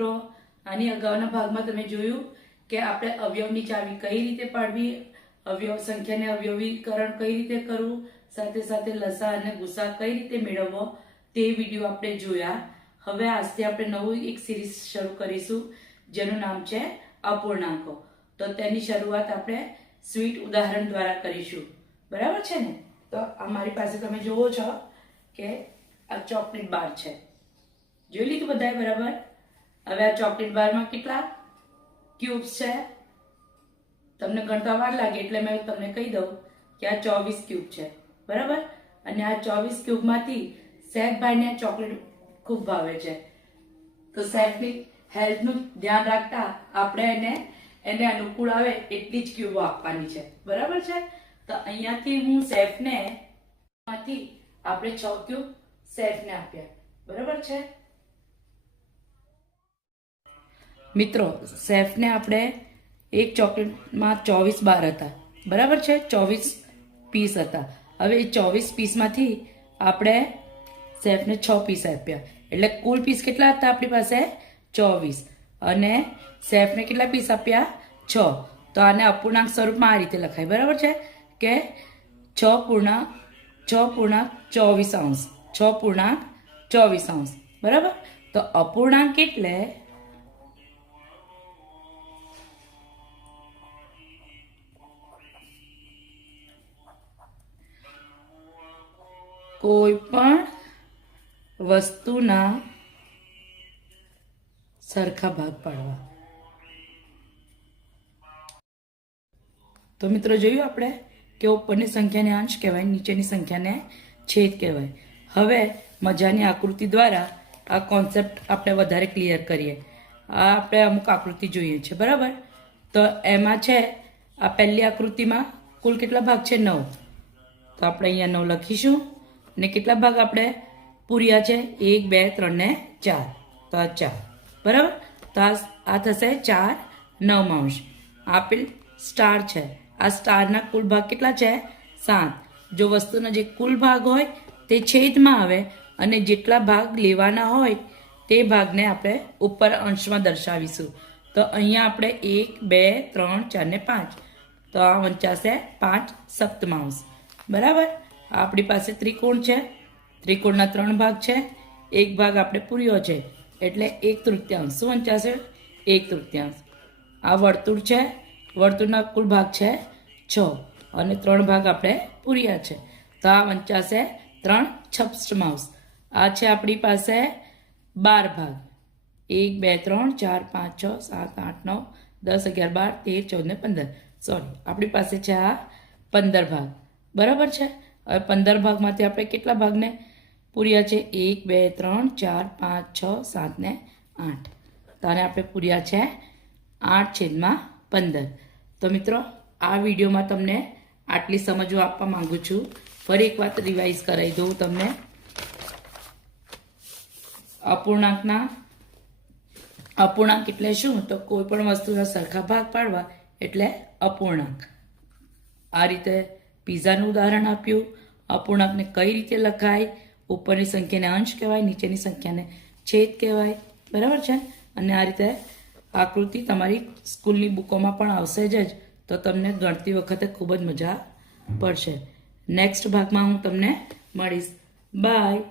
મિત્રો આની અગાઉના ભાગમાં તમે જોયું કે આપણે અવયવની ચાવી કઈ રીતે પાડવી, અવયવ સંખ્યાને અવયવીકરણ કઈ રીતે કરવું, સાથે સાથે લસા અને ગુસા કઈ રીતે મેળવવો તે વિડીયો આપણે જોયા. હવે આજથી આપણે નવું એક સિરીઝ શરૂ કરીશું જેનું નામ છે અપૂર્ણાંકો. તો તેની શરૂઆત આપણે સ્વીટ ઉદાહરણ દ્વારા કરીશું. બરાબર છે ને? તો અમારી પાસે તમે જુઓ છો કે આ ચોકલેટ બાર છે. જોઈ લીધું બધાએ બરાબર? હવે આ ચોકલેટ બારમાં કેટલા ક્યુબ્સ છે તમને ગણતા વાર લાગે એટલે મેં તમને કહી દઉં કે આ 24 ક્યુબ છે. બરાબર? અને આ 24 ક્યુબમાંથી સૈફભાઈને ચોકલેટ ખૂબ ભાવે છે, તો સૈફની હેલ્થનું ધ્યાન રાખતા આપણે એને અનુકૂળ આવે એટલી જ ક્યુબો આપવાની છે. બરાબર છે? તો અહીંયાથી હું સૈફને માંથી આપણે 6 ક્યુબ સૈફને આપ્યા. બરાબર છે મિત્રો? સૈફને આપણે એક ચોકલેટમાં 24 બાર હતા. બરાબર છે? 24 પીસ હતા. હવે એ 24 પીસમાંથી આપણે સૈફને 6 પીસ આપ્યા, એટલે કુલ પીસ કેટલા હતા આપણી પાસે? 24. અને સૈફને કેટલા પીસ આપ્યા? 6. તો આને અપૂર્ણાંક સ્વરૂપમાં આ રીતે લખાય. બરાબર છે કે 6.24 6.24. બરાબર? તો અપૂર્ણાંક એટલે કોઈ પણ વસ્તુના સરખા ભાગ પાડવા. તો મિત્રો જોયું આપણે કે ઉપરની સંખ્યાને અંશ કહેવાય, નીચેની સંખ્યાને છેદ કહેવાય. હવે મજાની આકૃતિ દ્વારા આ કોન્સેપ્ટ આપણે વધારે ક્લિયર કરીએ. આ આપણે અમુક આકૃતિ જોઈએ છે. બરાબર? તો એમાં છે આ પહેલી આકૃતિમાં કુલ કેટલા ભાગ છે? 9. તો આપણે અહીંયા 9 લખીશું. અને કેટલા ભાગ આપણે પૂર્યા છે? 1 2 3 ને 4. તો આ 4. બરાબર? તો આ થશે 4 9. આપેલ સ્ટાર છે. આ સ્ટારના કુલ ભાગ કેટલા છે? 7. જો વસ્તુનો જે કુલ ભાગ હોય તે છેદમાં આવે અને જેટલા ભાગ લેવાના હોય તે ભાગને આપણે ઉપર અંશમાં દર્શાવીશું. તો અહીંયા આપણે 1 2 3 4 ને 5. તો આ વંચાશે 5 સપ્તમાંશ. બરાબર? આપણી પાસે ત્રિકોણ છે. ત્રિકોણના 3 ભાગ છે. એક ભાગ આપણે પૂર્યો છે એટલે 1/3. શું વંચાશે? 1/3. આ વર્તુળ છે. વર્તુળના કુલ ભાગ છે 6 અને 3 ભાગ આપણે પૂર્યા છે. તો આ વંચાશે 3 છપ્તમાંશ. આ છે આપણી પાસે 12 ભાગ. 1 2 3 4 5 6 7 8 9 10 11 12 13 14 ને 15. સોરી, આપણી પાસે છે આ 15 ભાગ. બરાબર છે? હવે 15 ભાગમાંથી આપણે કેટલા ભાગને પૂર્યા છે? 1 2 3 4 5 6 7 ને 8. તો આને આપણે પૂર્યા છે 8/15. તો મિત્રો આ વિડીયોમાં તમને આટલી સમજો આપવા માંગુ છું. ફરી એક વાત રિવાઇઝ કરાવી દઉં તમને. અપૂર્ણાંક એટલે શું? તો કોઈ પણ વસ્તુના સરખા ભાગ પાડવા એટલે અપૂર્ણાંક. આ રીતે પિઝાનું ઉદાહરણ આપ્યું. અપૂર્ણાંકને કઈ રીતે લખાય? ઉપરની સંખ્યાને અંશ કહેવાય, નીચેની સંખ્યાને છેદ કહેવાય. બરાબર છે? અને આ રીતે આકૃતિ તમારી સ્કૂલની બુકોમાં પણ આવશે જ. તો તમને ગણતી વખતે ખૂબ જ મજા પડશે. નેક્સ્ટ ભાગમાં હું તમને મળીશ. બાય.